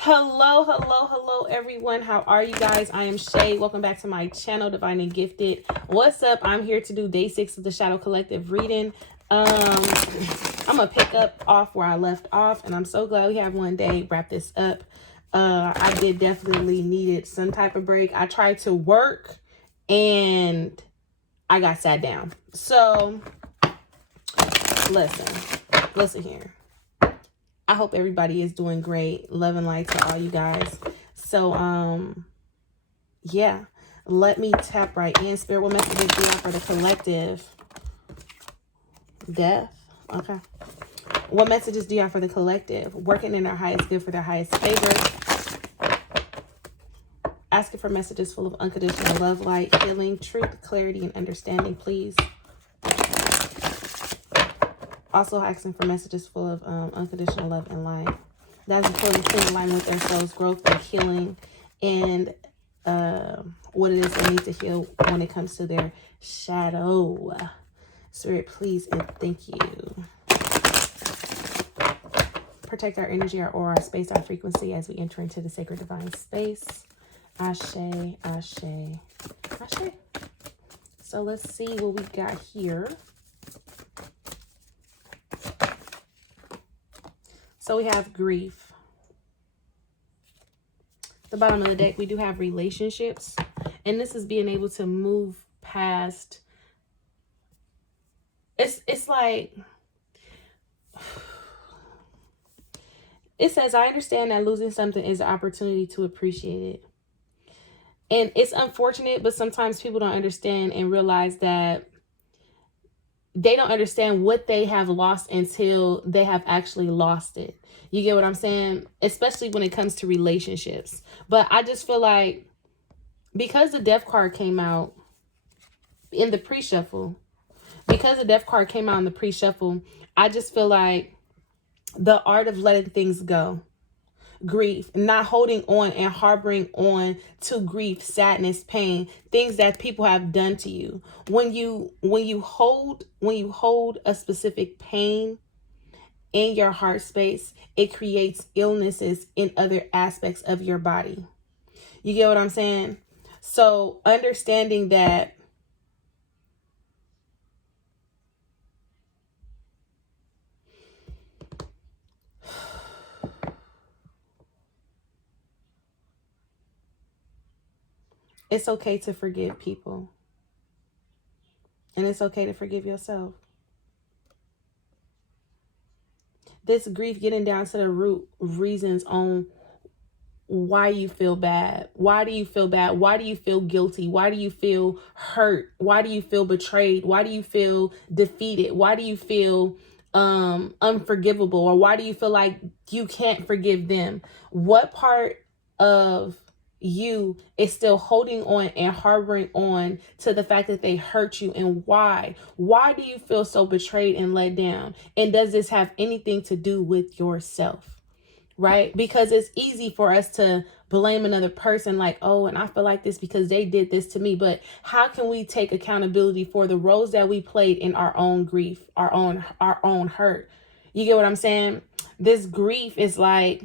Hello, everyone. How are you guys? I am Shay. Welcome back to my channel, Divine and Gifted. What's up? I'm here to do day 6 of the Shadow Collective reading. I'm gonna pick up off where I left off, and I'm so glad we have one day wrap this up. I did definitely needed some type of break. I tried to work, and I got sat down. So listen here. I hope everybody is doing great. Love and light to all you guys. So, yeah. Let me tap right in. Spirit, what messages do you have for the collective? Death. Okay. What messages do you have for the collective? Working in their highest good for their highest favor. Asking for messages full of unconditional love, light, healing, truth, clarity, and understanding, please. Also asking for messages full of unconditional love and light. That is important to align with their soul's growth and healing, and what it is they need to heal when it comes to their shadow. Spirit, please and thank you. Protect our energy, our aura, our space, our frequency as we enter into the sacred divine space. Ashe, ashe, ashe. So let's see what we got here. So we have grief. The bottom of the deck, we do have relationships. And this is being able to move past. It's like, it says, I understand that losing something is an opportunity to appreciate it. And it's unfortunate, but sometimes people don't understand and realize that they don't understand what they have lost until they have actually lost it. You get what I'm saying? Especially when it comes to relationships. But I just feel like because the death card came out in the pre-shuffle, I just feel like the art of letting things go. Grief, not holding on and harboring on to grief, sadness, pain, things that people have done to you. When you hold a specific pain in your heart space, it creates illnesses in other aspects of your body. You get what I'm saying? So understanding that it's okay to forgive people. And it's okay to forgive yourself. This grief, getting down to the root reasons on why you feel bad. Why do you feel bad? Why do you feel guilty? Why do you feel hurt? Why do you feel betrayed? Why do you feel defeated? Why do you feel unforgivable? Or why do you feel like you can't forgive them? What part of you is still holding on and harboring on to the fact that they hurt you, and why do you feel so betrayed and let down? And does this have anything to do with yourself? Right? Because it's easy for us to blame another person, like, oh, and I feel like this because they did this to me. But how can we take accountability for the roles that we played in our own grief, our own hurt? You get what I'm saying? This grief is like,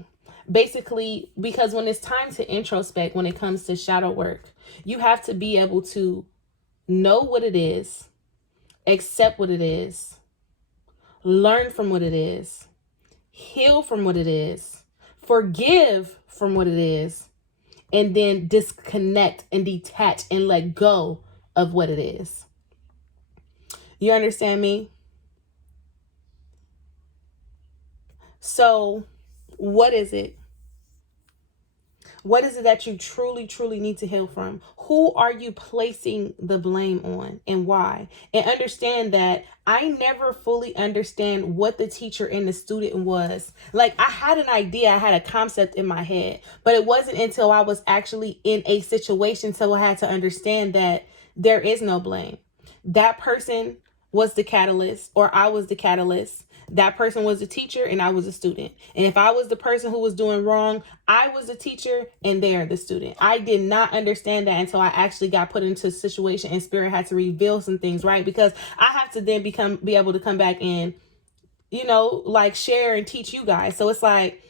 basically, because when it's time to introspect, when it comes to shadow work, you have to be able to know what it is, accept what it is, learn from what it is, heal from what it is, forgive from what it is, and then disconnect and detach and let go of what it is. You understand me? So what is it? What is it that you truly, truly need to heal from? Who are you placing the blame on, and why? And understand that I never fully understand what the teacher and the student was. Like, I had an idea, I had a concept in my head, but it wasn't until I was actually in a situation, so I had to understand that there is no blame. That person was the catalyst, or I was the catalyst. That person was the teacher and I was a student. And if I was the person who was doing wrong, I was the teacher and they're the student. I did not understand that until I actually got put into a situation and Spirit had to reveal some things, right? Because I have to then be able to come back and, like, share and teach you guys. So it's like,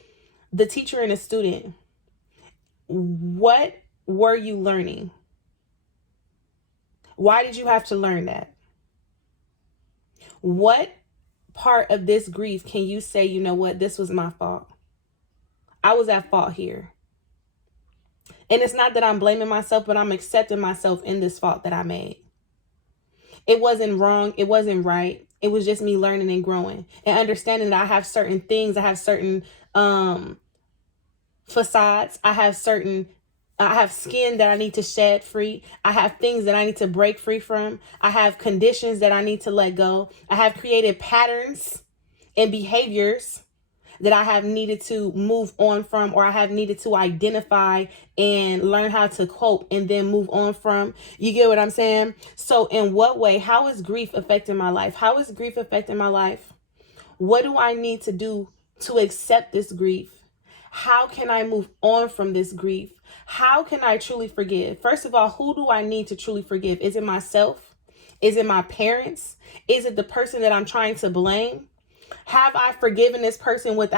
the teacher and a student, what were you learning? Why did you have to learn that? What part of this grief can you say, you know what, this was my fault? I was at fault here. And it's not that I'm blaming myself, but I'm accepting myself in this fault that I made. It wasn't wrong. It wasn't right. It was just me learning and growing and understanding that I have certain things. I have certain facades. I have skin that I need to shed free. I have things that I need to break free from. I have conditions that I need to let go. I have created patterns and behaviors that I have needed to move on from, or I have needed to identify and learn how to cope and then move on from. You get what I'm saying? So in what way, how is grief affecting my life? How is grief affecting my life? What do I need to do to accept this grief? How can I move on from this grief? How can I truly forgive? First of all, who do I need to truly forgive? Is it myself? Is it my parents? Is it the person that I'm trying to blame? Have I forgiven this person have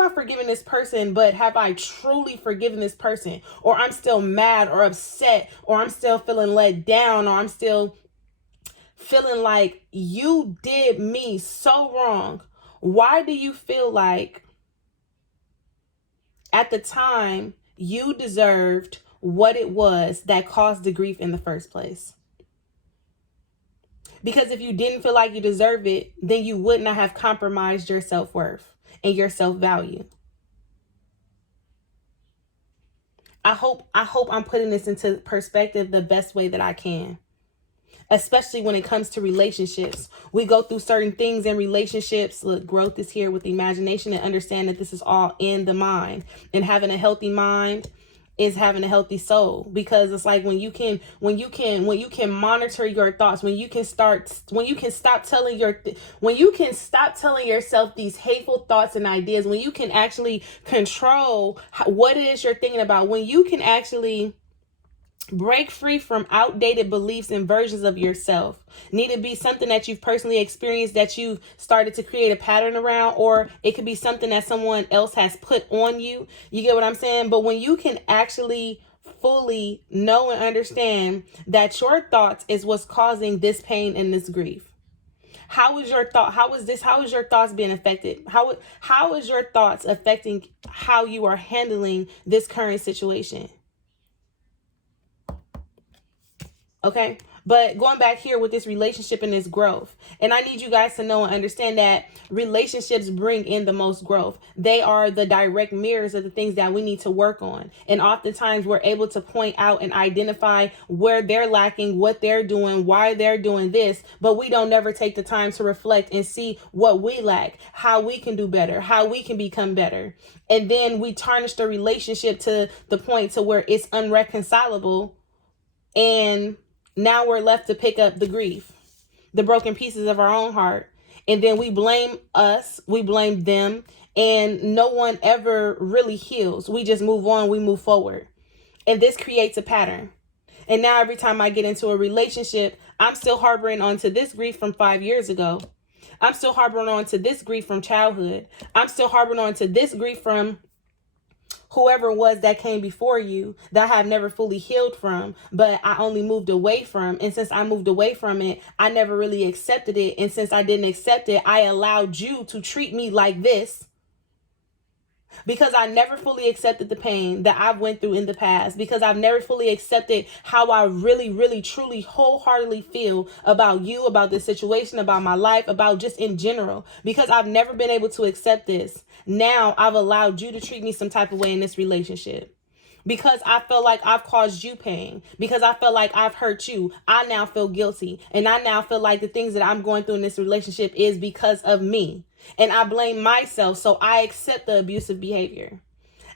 I forgiven this person, but have I truly forgiven this person? Or I'm still mad or upset, or I'm still feeling let down, or I'm still feeling like you did me so wrong. Why do you feel like at the time you deserved what it was that caused the grief in the first place? Because if you didn't feel like you deserved it, then you would not have compromised your self-worth and your self-value. I hope I'm putting this into perspective the best way that I can. Especially when it comes to relationships. We go through certain things in relationships. Look, growth is here with imagination, and understand that this is all in the mind. And having a healthy mind is having a healthy soul, because it's like when you can monitor your thoughts, when you can stop telling yourself these hateful thoughts and ideas, when you can actually control what it is you're thinking about, when you can actually break free from outdated beliefs and versions of yourself. Need to be something that you've personally experienced, that you've started to create a pattern around, or it could be something that someone else has put on you. You get what I'm saying? But when you can actually fully know and understand that your thoughts is what's causing this pain and this grief. How is your thoughts being affected? How is your thoughts affecting how you are handling this current situation? Okay. But going back here with this relationship and this growth, and I need you guys to know and understand that relationships bring in the most growth. They are the direct mirrors of the things that we need to work on. And oftentimes we're able to point out and identify where they're lacking, what they're doing, why they're doing this, but we don't never take the time to reflect and see what we lack, how we can do better, how we can become better. And then we tarnish the relationship to the point to where it's unreconcilable, and now we're left to pick up the grief, the broken pieces of our own heart. And then we blame them, and no one ever really heals. We just move on, we move forward. And this creates a pattern. And now every time I get into a relationship, I'm still harboring onto this grief from 5 years ago. I'm still harboring onto this grief from childhood. I'm still harboring onto this grief from whoever it was that came before you, that I have never fully healed from, but I only moved away from. And since I moved away from it, I never really accepted it. And since I didn't accept it, I allowed you to treat me like this, because I never fully accepted the pain that I've went through in the past, because I've never fully accepted how I really, really, truly, wholeheartedly feel about you, about this situation, about my life, about just in general, because I've never been able to accept this. Now I've allowed you to treat me some type of way in this relationship. Because I feel like I've caused you pain, because I feel like I've hurt you, I now feel guilty. And I now feel like the things that I'm going through in this relationship is because of me. And I blame myself. So I accept the abusive behavior.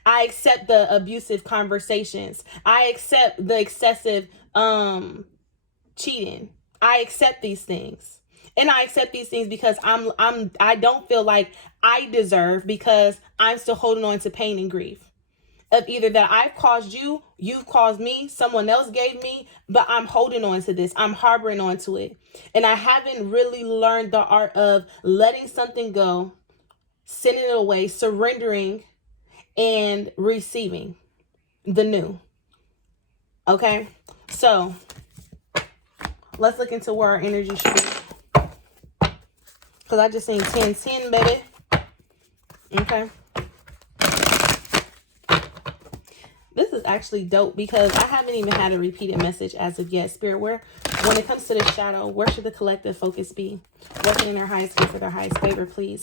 I accept the abusive conversations. I accept the excessive cheating. I accept these things. And I accept these things because I don't feel like I deserve, because I'm still holding on to pain and grief of either that I've caused you, you've caused me, someone else gave me, but I'm holding on to this. I'm harboring on to it. And I haven't really learned the art of letting something go sending it away, surrendering, and receiving the new. Okay, so let's look into where our energy should be. Because I just seen 10-10, baby. Okay. This is actually dope because I haven't even had a repeated message as of yet. Spirit, when it comes to the shadow, where should the collective focus be? Working in their highest good for their highest favor, please.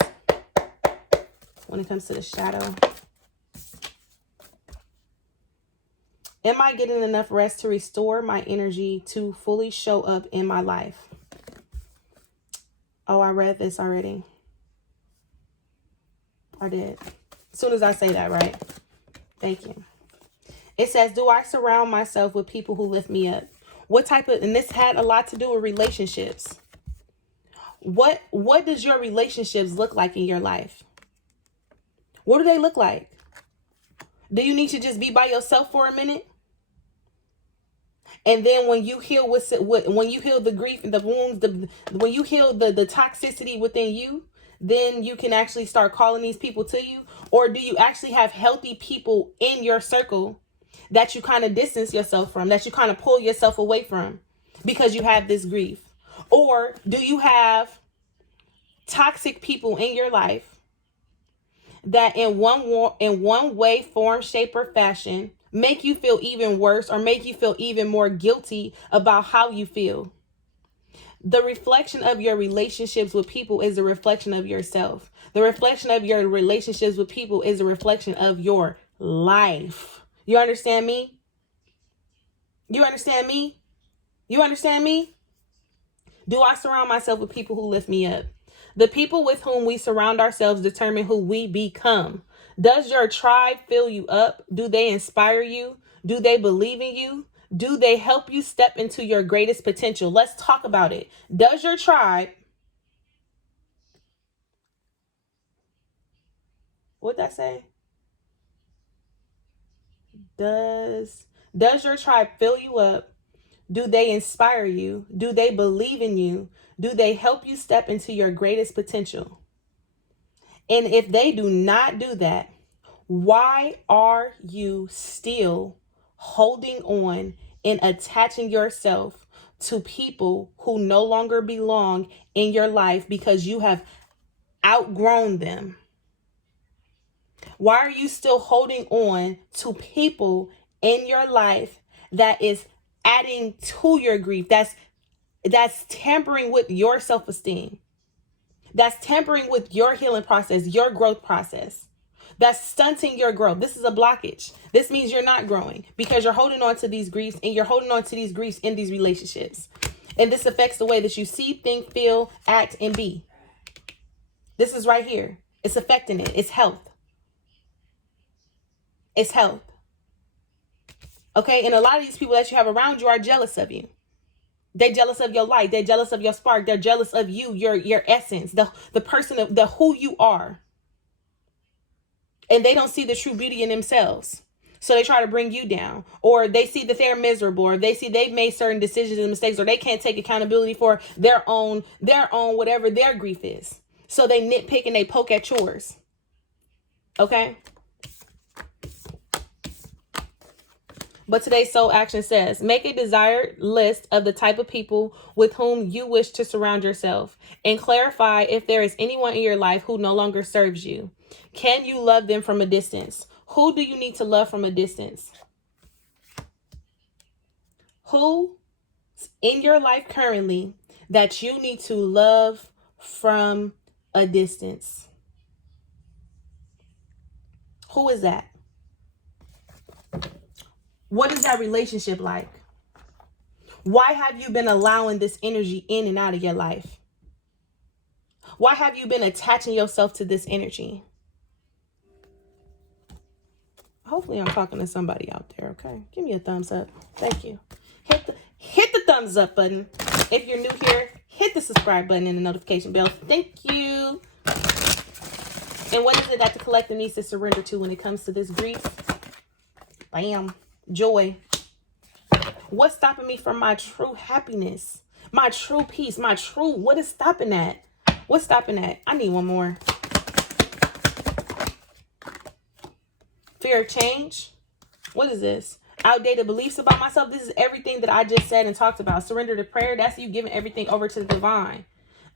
When it comes to the shadow. Am I getting enough rest to restore my energy to fully show up in my life? Oh, I read this already. I did. As soon as I say that, right? Thank you. It says, do I surround myself with people who lift me up? What type of, and this had a lot to do with relationships. What does your relationships look like in your life? What do they look like? Do you need to just be by yourself for a minute? And then when you heal when you heal the grief and the wounds, when you heal the toxicity within you, then you can actually start calling these people to you? Or do you actually have healthy people in your circle that you kind of distance yourself from, that you kind of pull yourself away from because you have this grief? Or do you have toxic people in your life that in one way, form, shape, or fashion make you feel even worse or make you feel even more guilty about how you feel? The reflection of your relationships with people is a reflection of yourself. The reflection of your relationships with people is a reflection of your life. You understand me? You understand me? You understand me? Do I surround myself with people who lift me up? The people with whom we surround ourselves determine who we become. Does your tribe fill you up? Do they inspire you? Do they believe in you? Do they help you step into your greatest potential? Let's talk about it. Does your tribe, what'd that say? Does your tribe fill you up? Do they inspire you? Do they believe in you? Do they help you step into your greatest potential? And if they do not do that, why are you still holding on and attaching yourself to people who no longer belong in your life because you have outgrown them? Why are you still holding on to people in your life that is adding to your grief? That's tampering with your self-esteem. That's tampering with your healing process, your growth process. That's stunting your growth. This is a blockage. This means you're not growing because you're holding on to these griefs, and you're holding on to these griefs in these relationships. And this affects the way that you see, think, feel, act, and be. This is right here. It's affecting it. It's health. It's health. Okay? And a lot of these people that you have around you are jealous of you. They're jealous of your light. They're jealous of your spark. They're jealous of you, your essence, the person of the who you are. And they don't see the true beauty in themselves. So they try to bring you down, or they see that they're miserable, or they see they've made certain decisions and mistakes, or they can't take accountability for their own whatever their grief is. So they nitpick and they poke at yours. Okay? But today's soul action says, make a desired list of the type of people with whom you wish to surround yourself, and clarify if there is anyone in your life who no longer serves you. Can you love them from a distance? Who do you need to love from a distance? Who in your life currently that you need to love from a distance? Who is that? What is that relationship like? Why have you been allowing this energy in and out of your life? Why have you been attaching yourself to this energy? Hopefully I'm talking to somebody out there, okay? Give me a thumbs up. Thank you. Hit the thumbs up button. If you're new here, hit the subscribe button and the notification bell. Thank you. And what is it that the collective needs to surrender to when it comes to this grief? Bam. Joy. What's stopping me from my true happiness? My true peace? What is stopping that? What's stopping that? I need one more. Fear of change. What is this? Outdated beliefs about myself. This is everything that I just said and talked about. Surrender to prayer. That's you giving everything over to the divine.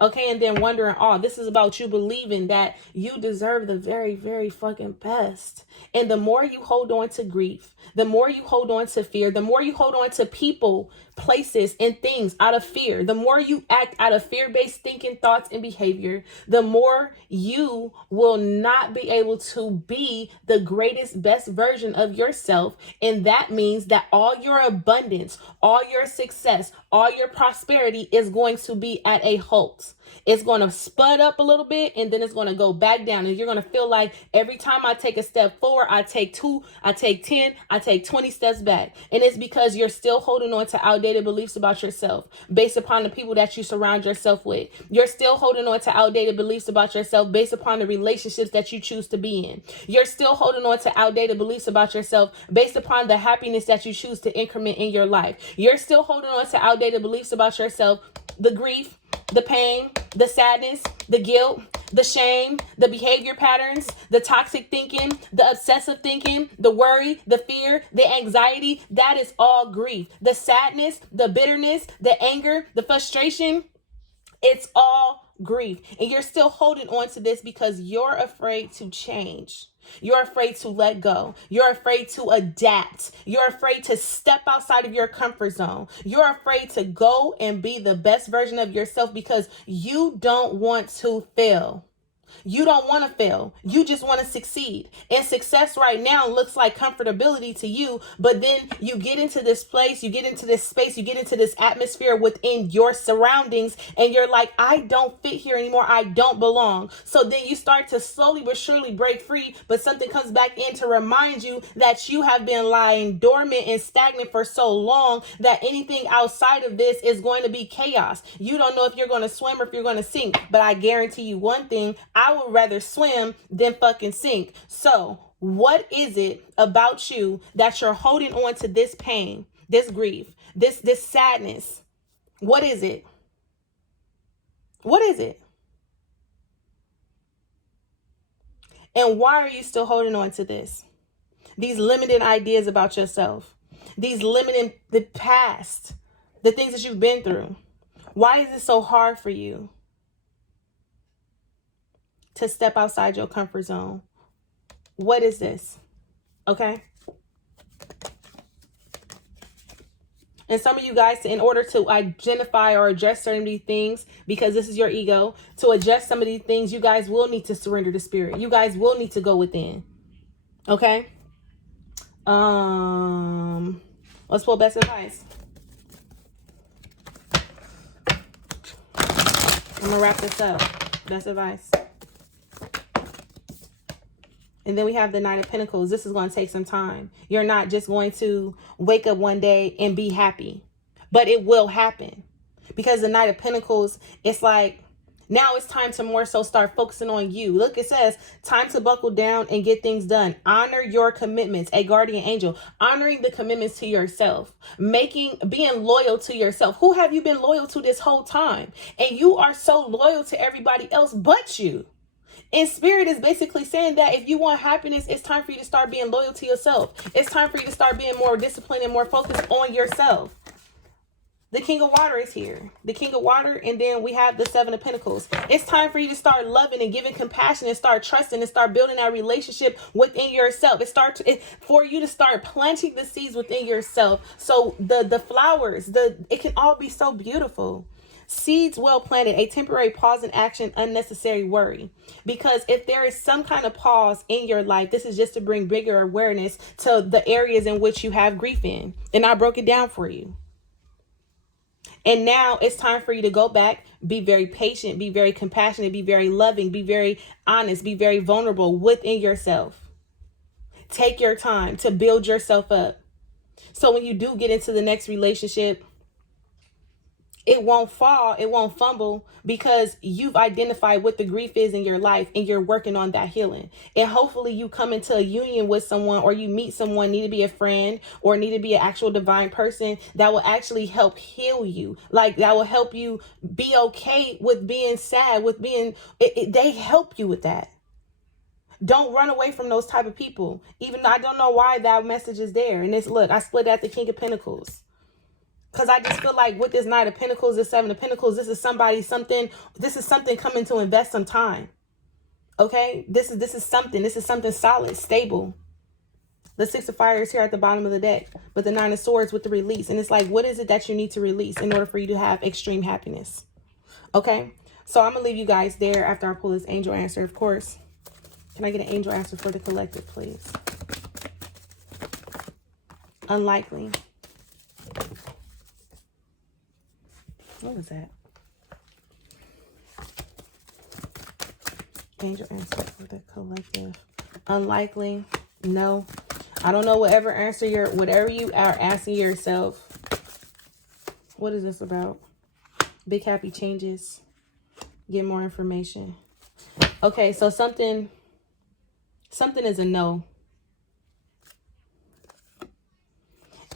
Okay, and then wondering, oh, this is about you believing that you deserve the very, very fucking best. And the more you hold on to grief, the more you hold on to fear, the more you hold on to people, places, and things out of fear, the more you act out of fear-based thinking, thoughts, and behavior, the more you will not be able to be the greatest, best version of yourself. And that means that all your abundance, all your success, all your prosperity is going to be at a halt. It's going to spud up a little bit and then it's going to go back down. And you're going to feel like every time I take a step forward, I take 2, I take 10, I take 20 steps back. And it's because you're still holding on to outdated beliefs about yourself based upon the people that you surround yourself with. You're still holding on to outdated beliefs about yourself based upon the relationships that you choose to be in. You're still holding on to outdated beliefs about yourself based upon the happiness that you choose to increment in your life. You're still holding on to outdated beliefs about yourself, the grief, the pain, the sadness, the guilt, the shame, the behavior patterns, the toxic thinking, the obsessive thinking, the worry, the fear, the anxiety. That is all grief. The sadness, the bitterness, the anger, the frustration, it's all grief. And you're still holding on to this because you're afraid to change. You're afraid to let go. You're afraid to adapt. You're afraid to step outside of your comfort zone. You're afraid to go and be the best version of yourself because you don't want to fail. You don't want to fail. You just want to succeed. And success right now looks like comfortability to you. But then you get into this place, you get into this space, you get into this atmosphere within your surroundings. And you're like, I don't fit here anymore. I don't belong. So then you start to slowly but surely break free. But something comes back in to remind you that you have been lying dormant and stagnant for so long that anything outside of this is going to be chaos. You don't know if you're going to swim or if you're going to sink. But I guarantee you one thing, I would rather swim than fucking sink. So what is it about you that you're holding on to this pain, this grief, this sadness? What is it? What is it? And why are you still holding on to this? These limited ideas about yourself, these limiting the past, the things that you've been through. Why is it so hard for you to step outside your comfort zone? What is this? Okay. And some of you guys, in order to identify or address certain of these things, because this is your ego, to address some of these things, you guys will need to surrender to spirit. You guys will need to go within. Okay. Let's pull best advice. I'm gonna wrap this up. Best advice. And then we have the Knight of Pentacles. This is going to take some time. You're not just going to wake up one day and be happy, but it will happen because the Knight of Pentacles, it's like, now it's time to more so start focusing on you. Look, it says time to buckle down and get things done. Honor your commitments, a guardian angel, honoring the commitments to yourself, being loyal to yourself. Who have you been loyal to this whole time? And you are so loyal to everybody else but you. And spirit is basically saying that if you want happiness, it's time for you to start being loyal to yourself. It's time for you to start being more disciplined and more focused on yourself. The King of Water is here. The King of Water, and then we have the Seven of Pentacles. It's time for you to start loving and giving compassion and start trusting and start building that relationship within yourself. It's for you to start planting the seeds within yourself. So the flowers, it can all be so beautiful. Seeds well planted, a temporary pause in action, unnecessary worry. Because if there is some kind of pause in your life, this is just to bring bigger awareness to the areas in which you have grief in. And I broke it down for you. And now it's time for you to go back, be very patient, be very compassionate, be very loving, be very honest, be very vulnerable within yourself. Take your time to build yourself up. So when you do get into the next relationship, it won't fall, it won't fumble, because you've identified what the grief is in your life and you're working on that healing. And hopefully you come into a union with someone, or you meet someone, need to be a friend or need to be an actual divine person that will actually help heal you. Like that will help you be okay with being sad, with being, they help you with that. Don't run away from those type of people. Even though I don't know why that message is there. And it's, look, I split at the King of Pentacles. Because I just feel like with this Knight of Pentacles, this Seven of Pentacles, this is somebody, something, this is something coming to invest some time. Okay? This is something solid, stable. The Six of Fire is here at the bottom of the deck. But the Nine of Swords with the release. And it's like, what is it that you need to release in order for you to have extreme happiness? Okay? So I'm going to leave you guys there after I pull this angel answer, of course. Can I get an angel answer for the collective, please? Unlikely. What was that? Angel answer for the collective. Unlikely. No. I don't know whatever you are asking yourself. What is this about? Big happy changes. Get more information. Okay, so something is a no.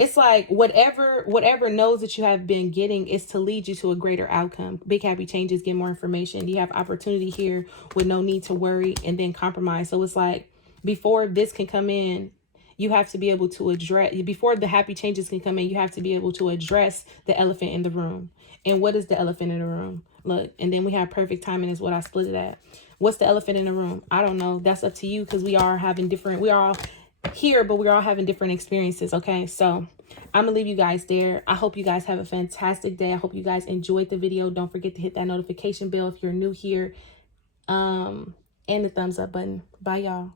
It's like whatever no's that you have been getting is to lead you to a greater outcome. Big happy changes, get more information. You have opportunity here with no need to worry and then compromise. So it's like before this can come in, you have to be able to address, before the happy changes can come in, you have to be able to address the elephant in the room. And what is the elephant in the room? Look, and then we have perfect timing is what I split it at. What's the elephant in the room? I don't know. That's up to you because we are all here, but we're all having different experiences. Okay, so I'm gonna leave you guys there. I hope you guys have a fantastic day. I hope you guys enjoyed the video. Don't forget to hit that notification bell if you're new here, and the thumbs up button. Bye, y'all.